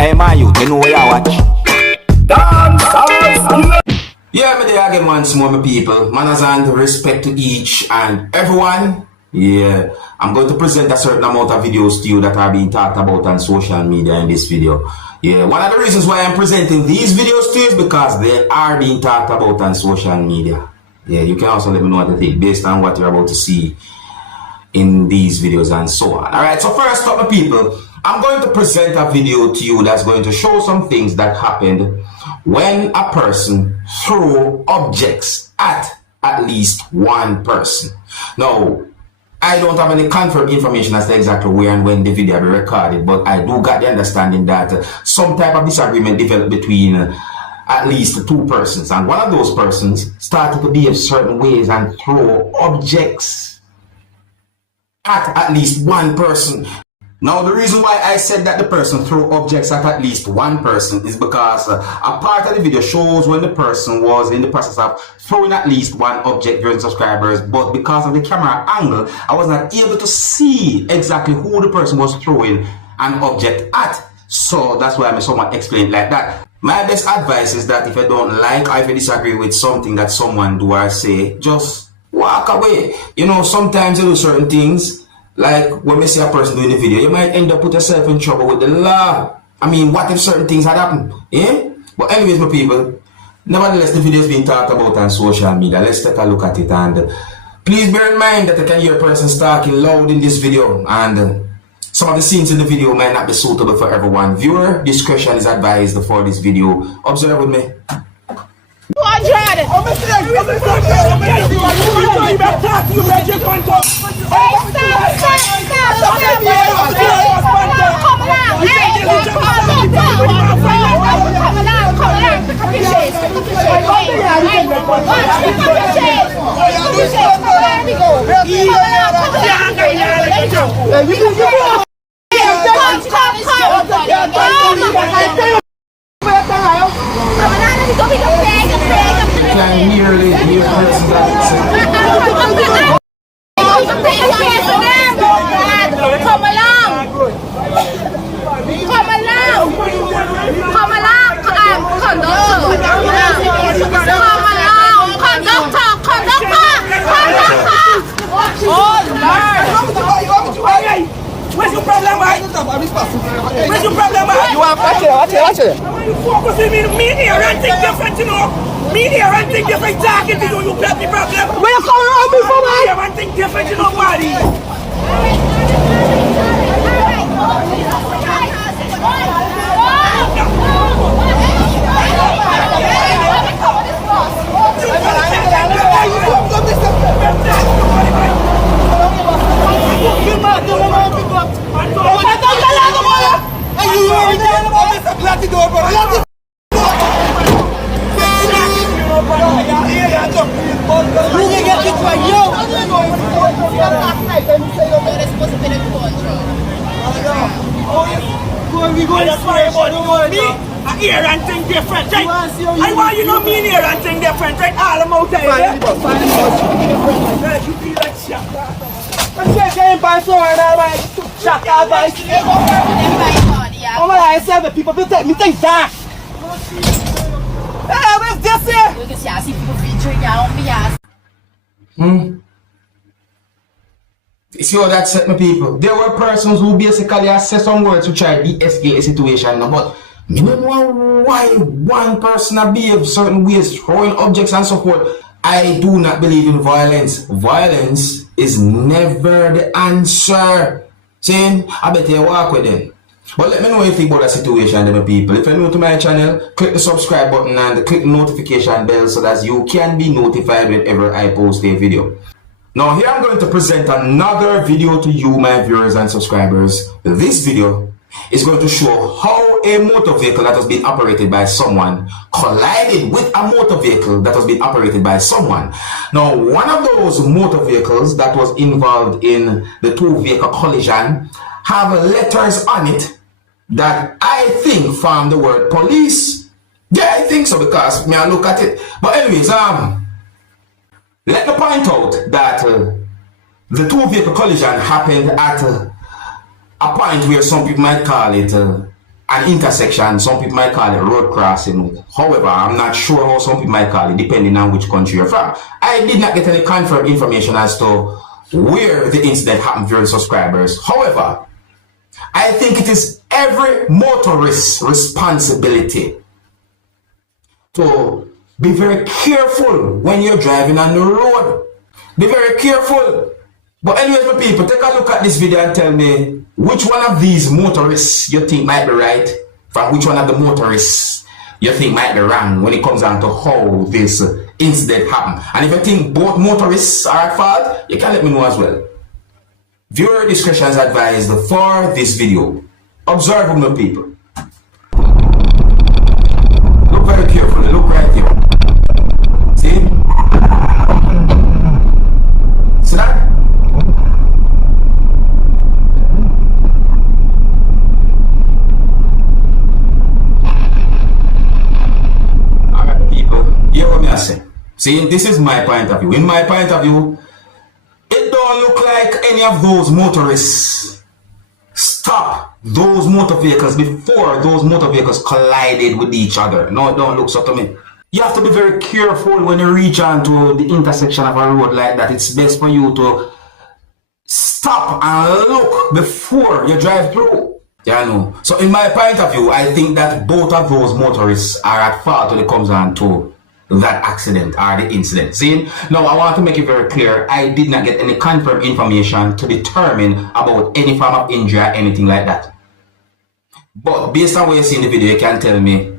Hey, my youth, you know where you watch? Dancehall. Yeah, me there again once more, my people. Manners and respect to each and everyone. Yeah, I'm going to present a certain amount of videos to you that are being talked about on social media in this video. Yeah, one of the reasons why I'm presenting these videos to you is because they are being talked about on social media. Yeah, you can also let me know what you think based on what you're about to see in these videos and so on. Alright, so first up, my people, I'm going to present a video to you that's going to show some things that happened when a person threw objects at least one person. Now, I don't have any confirmed information as to exactly where and when the video will be recorded, but I do got the understanding that some type of disagreement developed between at least two persons, and one of those persons started to behave certain ways and throw objects at least one person. Now, the reason why I said that the person threw objects at least one person is because a part of the video shows when the person was in the process of throwing at least one object during subscribers, but because of the camera angle, I was not able to see exactly who the person was throwing an object at. So that's why I'm somewhat explained like that. My best advice is that if you don't like or if you disagree with something that someone do or say, just walk away. You know, sometimes you do certain things. Like when we see a person doing the video, you might end up put yourself in trouble with the law. I mean, what if certain things had happened? Yeah? But anyways, my people, nevertheless, the video is being talked about on social media. Let's take a look at it, and please bear in mind that you can hear persons talking loud in this video, and some of the scenes in the video might not be suitable for everyone. Viewer discretion is advised for this video. Observe with me. Where's your problem, man? Where's your problem, man? You have watch it. You focusing me here and think different, you know? Me here and think different, talking to you, you got me problem. Where you coming around me for, man? Here and think different, you know, buddy. I hear and think different, right? I want you know me in here and think different, right? All I'm out there, yeah? You feel like shit. I'm getting by floor and all my shot advice. Oh my, I said the people take me think that. Hey, where's this here? You see how that set, my people? There were persons who basically said some words to try to de-escalate the situation, but you don't know why one person behave certain ways, throwing objects and so forth. I do not believe in violence. Violence is never the answer. Saying, I better you walk with them. But let me know what you think about the situation, my people. If you're new to my channel, click the subscribe button and click the notification bell so that you can be notified whenever I post a video. Now here I'm going to present another video to you, my viewers and subscribers. This video is going to show how a motor vehicle that has been operated by someone collided with a motor vehicle that has been operated by someone. Now, one of those motor vehicles that was involved in the two vehicle collision have letters on it that I think form the word police. Yeah, I think so, because may I look at it. But anyways, let me point out that the two vehicle collision happened at a point where some people might call it a an intersection. Some people might call it road crossing. However, I'm not sure how some people might call it, depending on which country you're from. I did not get any confirmed information as to where the incident happened, viewers and subscribers. However, I think it is every motorist's responsibility to be very careful when you're driving on the road. Be very careful. But anyways, my people, take a look at this video and tell me which one of these motorists you think might be right, from which one of the motorists you think might be wrong when it comes down to how this incident happened. And if you think both motorists are at fault, you can let me know as well. Viewer discretion is advised for this video. Observe with my people. Look very carefully. Look right here. See? See that? Alright, people. Hear what I say. See, this is my point of view. In my point of view, it don't look like any of those motorists stop those motor vehicles before those motor vehicles collided with each other. No, it don't look so to me. You have to be very careful when you reach onto the intersection of a road like that. It's best for you to stop and look before you drive through. Yeah, I know. So in my point of view, I think that both of those motorists are at fault when it comes on to that accident or the incident. See, now I want to make it very clear, I did not get any confirmed information to determine about any form of injury or anything like that. But based on what you see in the video, you can tell me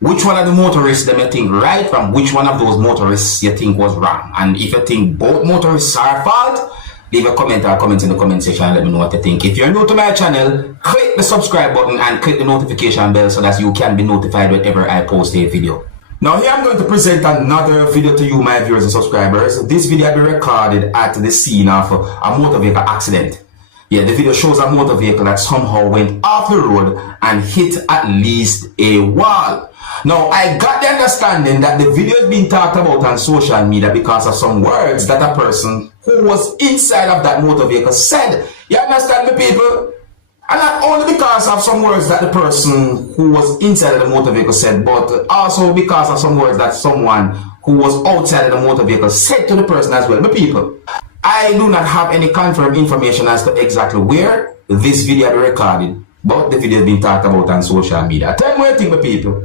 which one of the motorists that you think right from which one of those motorists you think was wrong. And if you think both motorists are at fault, leave a comment or comment in the comment section and let me know what you think. If you're new to my channel, click the subscribe button and click the notification bell so that you can be notified whenever I post a video. Now here I'm going to present another video to you, my viewers and subscribers. This video will be recorded at the scene of a motor vehicle accident. Yeah, the video shows a motor vehicle that somehow went off the road and hit at least a wall. Now I got the understanding that the video is being talked about on social media because of some words that a person who was inside of that motor vehicle said. You understand me, people? And not only because of some words that the person who was inside of the motor vehicle said, but also because of some words that someone who was outside of the motor vehicle said to the person as well. My people, I do not have any confirmed information as to exactly where this video is recorded, but the video has been talked about on social media. Tell me what you think, my people.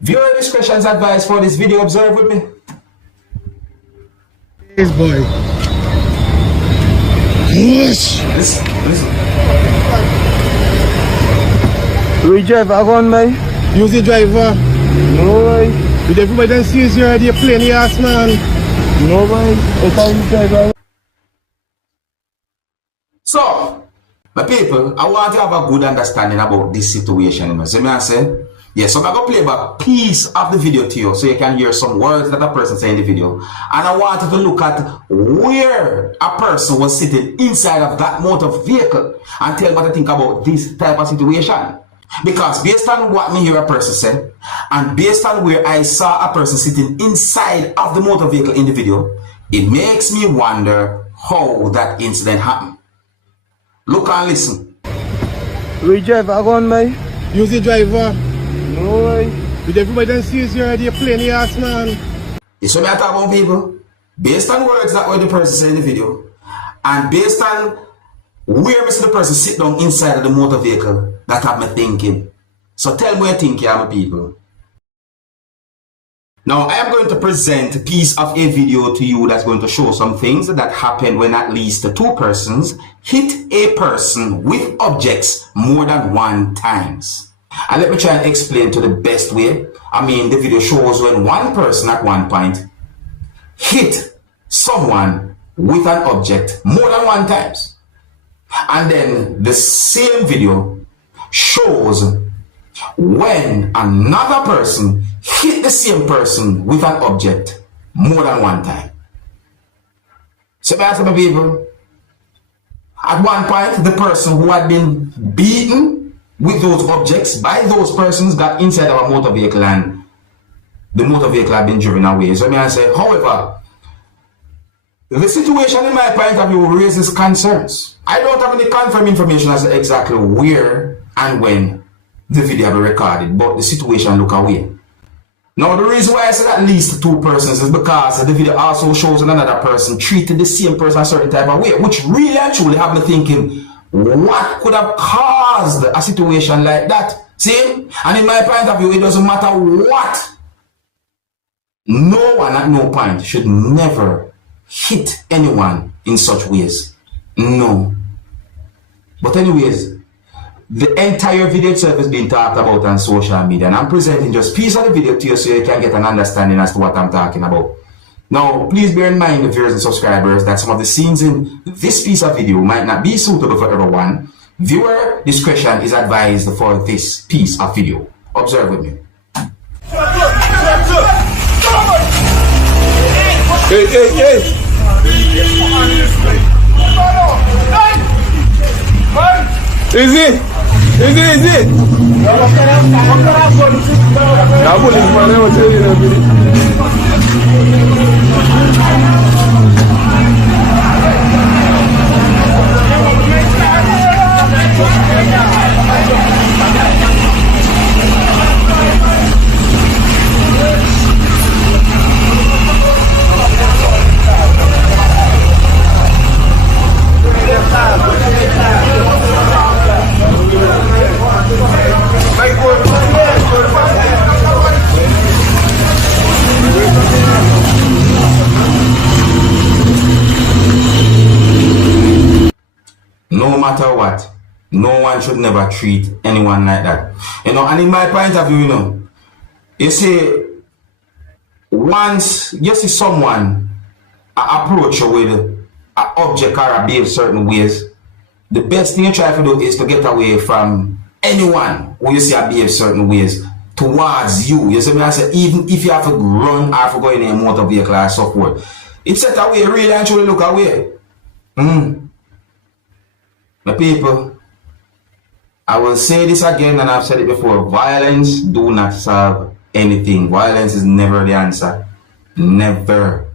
Viewer discretion is advised for this video. Observe with me. Yes, boy. Listen. We drive wagon, boy. Use the driver. No, boy. With everybody that sees you already playing the ass, man. No, boy. What time you drive? So, my people, I want to have a good understanding about this situation. So, I say, yeah, so I'm going to play a piece of the video to you so you can hear some words that a person say in the video. And I want you to look at where a person was sitting inside of that motor vehicle and tell me what I think about this type of situation. Because based on what me hear a person say, and based on where I saw a person sitting inside of the motor vehicle in the video, it makes me wonder how that incident happened. Look and listen. We drive wagon, boy. Use the driver. No, boy. With everybody that sees you already playing the ass, man. You see me I talk about, people? Based on words that what the person said in the video, and based on where I see the person sit down inside of the motor vehicle, that have me thinking. So tell me what you think, yeah, my people. Now, I am going to present a piece of a video to you that's going to show some things that happened when at least two persons hit a person with objects more than one times. And let me try and explain to the best way. I mean, the video shows when one person at one point hit someone with an object more than one times. And then the same video shows when another person hit the same person with an object more than one time. So that's my people. At one point, the person who had been beaten with those objects by those persons got inside of a motor vehicle and the motor vehicle had been driven away. So I say, however, the situation in my point of view raises concerns. I don't have any confirmed information as to exactly where and when the video be recorded, but the situation look away. Now the reason why I said at least 2 persons is because the video also shows another person treated the same person a certain type of way, which really actually have me thinking, what could have caused a situation like that? See? And in my point of view, it doesn't matter what. No one at no point should never hit anyone in such ways. No. But anyways, the entire video itself is being talked about on social media, and I'm presenting just piece of the video to you so you can get an understanding as to what I'm talking about. Now, please bear in mind, the viewers and subscribers, that some of the scenes in this piece of video might not be suitable for everyone. Viewer discretion is advised for this piece of video. Observe with me. Hey, hey, hey! Easy! Easy, easy! No matter what, no one should never treat anyone like that. You know, and in my point of view, you know, you see, once you see someone approach you with an object or behave certain ways, the best thing you try to do is to get away from anyone who you see behave certain ways towards you. You see me, I say, even if you have to run or to go in a motor vehicle or so forth, it's set away, really and truly look away. My people, I will say this again, and I've said it before, violence do not solve anything. Violence is never the answer. Never.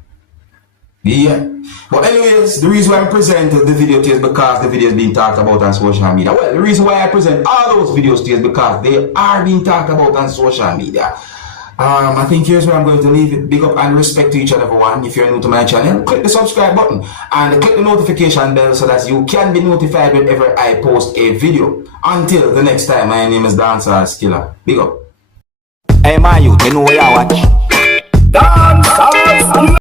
Yeah. But anyways, the reason why I present the video to you is because the video is being talked about on social media. Well, the reason why I present all those videos to you is because they are being talked about on social media. I think here's where I'm going to leave it. Big up and respect to each and everyone. If you're new to my channel, click the subscribe button and click the notification bell so that you can be notified whenever I post a video. Until the next time, my name is Dancehall Skilla. Big up. Hey, my youth, you know what I watch?